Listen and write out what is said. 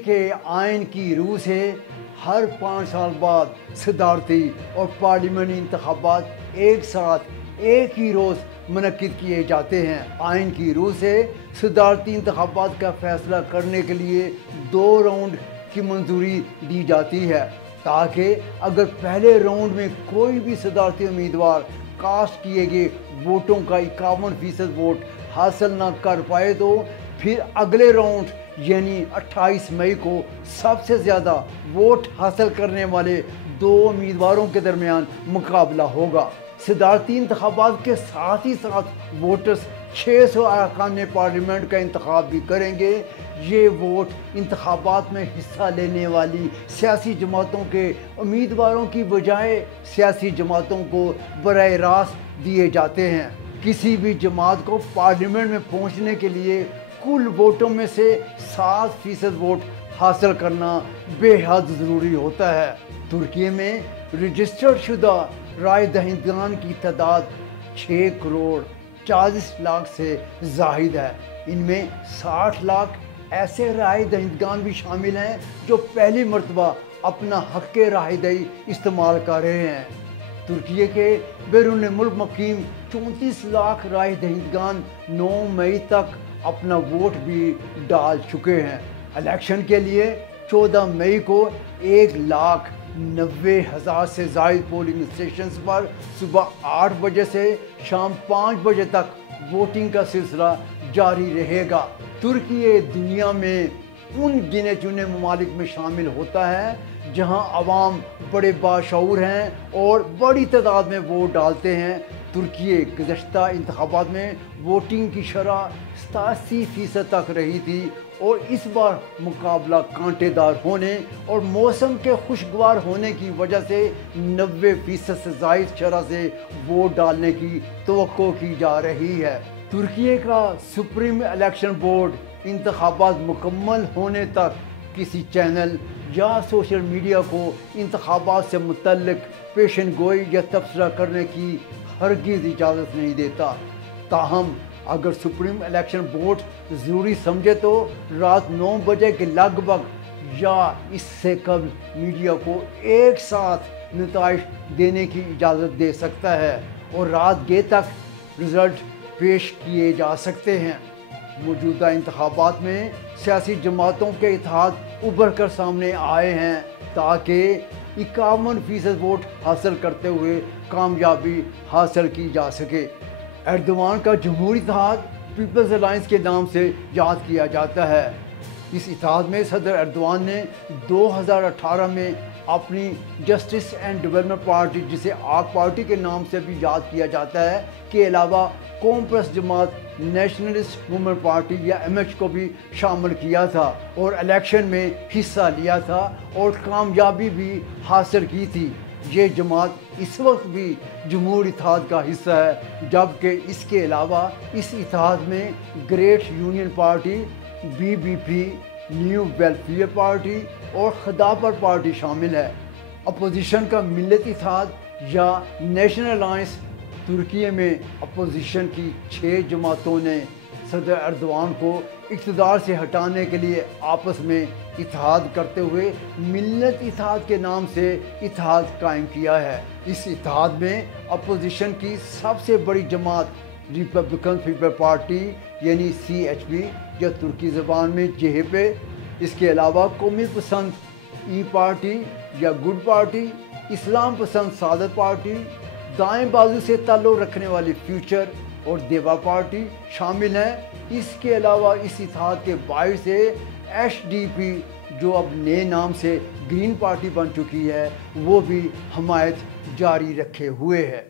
के आइन की रूह से हर 5 साल बाद सदारती और पार्लियामानी इंतखाबात एक साथ एक ही रोज़ मुनक्किद किए जाते हैं। आइन की रूह से सदारती इंतखाबात का फैसला करने के लिए 2 राउंड की मंजूरी दी जाती है, ताकि अगर पहले राउंड में कोई भी सदारती उम्मीदवार कास्ट किए गए वोटों का 51% वोट हासिल न कर पाए तो फिर अगले राउंड यानी 28 मई को सबसे ज़्यादा वोट हासिल करने वाले 2 उम्मीदवारों के दरमियान मुकाबला होगा। सदारती इंतखाबात के साथ ही साथ वोटर्स 600 अरकान पार्लियामेंट का इंतखाब भी करेंगे। ये वोट इंतखाबात में हिस्सा लेने वाली सियासी जमातों के उम्मीदवारों की बजाय सियासी जमातों को बराह रास्त दिए जाते हैं। किसी भी जमात को पार्लियामेंट में पहुंचने के लिए कुल वोटों में से 7% वोट हासिल करना बेहद ज़रूरी होता है। तुर्की में रजिस्टर्ड शुदा राय दहिंदगान की तादाद 6 करोड़ 40 लाख से ज़ाहिद है। इनमें 60 लाख ऐसे राय दहिंदगान भी शामिल हैं जो पहली मरतबा अपना हक़ राय दही इस्तेमाल कर रहे हैं। तुर्की के बैरून मुल्क मुकीम 34 लाख राय दहिंदगान 9 मई तक अपना वोट भी डाल चुके हैं। इलेक्शन के लिए 14 मई को 1,90,000 से ज़ायद पोलिंग स्टेशन पर सुबह 8 बजे से शाम 5 बजे तक वोटिंग का सिलसिला जारी रहेगा। तुर्की दुनिया में उन गिने चुने ममालिक में शामिल होता है जहां अवाम बड़े बाशऊर हैं और बड़ी तादाद में वोट डालते हैं। तुर्की गुज़श्ता इंतखाबात में वोटिंग की शरह 87% तक रही थी और इस बार मुकाबला कांटेदार होने और मौसम के खुशगवार होने की वजह से 90% से ज़ायद शरह से वोट डालने की तवक्को की जा रही है। तुर्की का सुप्रीम इलेक्शन बोर्ड इंतखाबात मुकम्मल होने तक किसी चैनल या सोशल मीडिया को इंतखाबात से मुतल्लिक पेशन गोई या तबसरा करने की हरगिज़ इजाज़त नहीं देता। ताहम अगर सुप्रीम इलेक्शन बोर्ड ज़रूरी समझे तो रात 9 बजे के लगभग या इससे कबल मीडिया को एक साथ नताइज देने की इजाज़त दे सकता है और रात गे तक रिज़ल्ट पेश किए जा सकते हैं। मौजूदा इंतखाबात में सियासी जमातों के इत्तेहाद उभर कर सामने आए हैं ताकि 51% वोट हासिल करते हुए कामयाबी हासिल की जा सके। एर्दोगान का जमहूरी इत्तेहाद पीपल्स अलायंस के नाम से याद किया जाता है। इस इत्तेहाद में सदर एर्दोगान ने 2018 में अपनी जस्टिस एंड डेवलपमेंट पार्टी, जिसे आक पार्टी के नाम से भी याद किया जाता है, के अलावा कौम परस्त जमात नेशनलिस्ट मूवमेंट पार्टी या MH को भी शामिल किया था और इलेक्शन में हिस्सा लिया था और कामयाबी भी हासिल की थी। ये जमात इस वक्त भी जमहूरी इत्तेहाद का हिस्सा है, जबकि इसके अलावा इस इत्तेहाद में great union party, BBP, new welfare party और खदापर पार्टी शामिल है। अपोजिशन का मिल्लती इत्तेहाद या नेशनल अलायंस तुर्की में अपोजिशन की 6 जमातों ने सदर एर्दोगान को इक़्तिदार से हटाने के लिए आपस में इत्तेहाद करते हुए मिल्लत इत्तेहाद के नाम से इत्तेहाद कायम किया है। इस इत्तेहाद में अपोजिशन की सबसे बड़ी जमात रिपब्लिकन पीपल पार्टी यानी CHP या तुर्की ज़बान में CHP, इसके अलावा कौमी पसंद ई पार्टी या गुड पार्टी, इस्लाम पसंद सादत पार्टी, दाएं बाजू से ताल्लुक़ रखने वाली फ्यूचर और देवा पार्टी शामिल हैं। इसके अलावा इस इत्तेहाद के बाहर से HDP, जो अब नए नाम से ग्रीन पार्टी बन चुकी है, वो भी हमायत जारी रखे हुए है।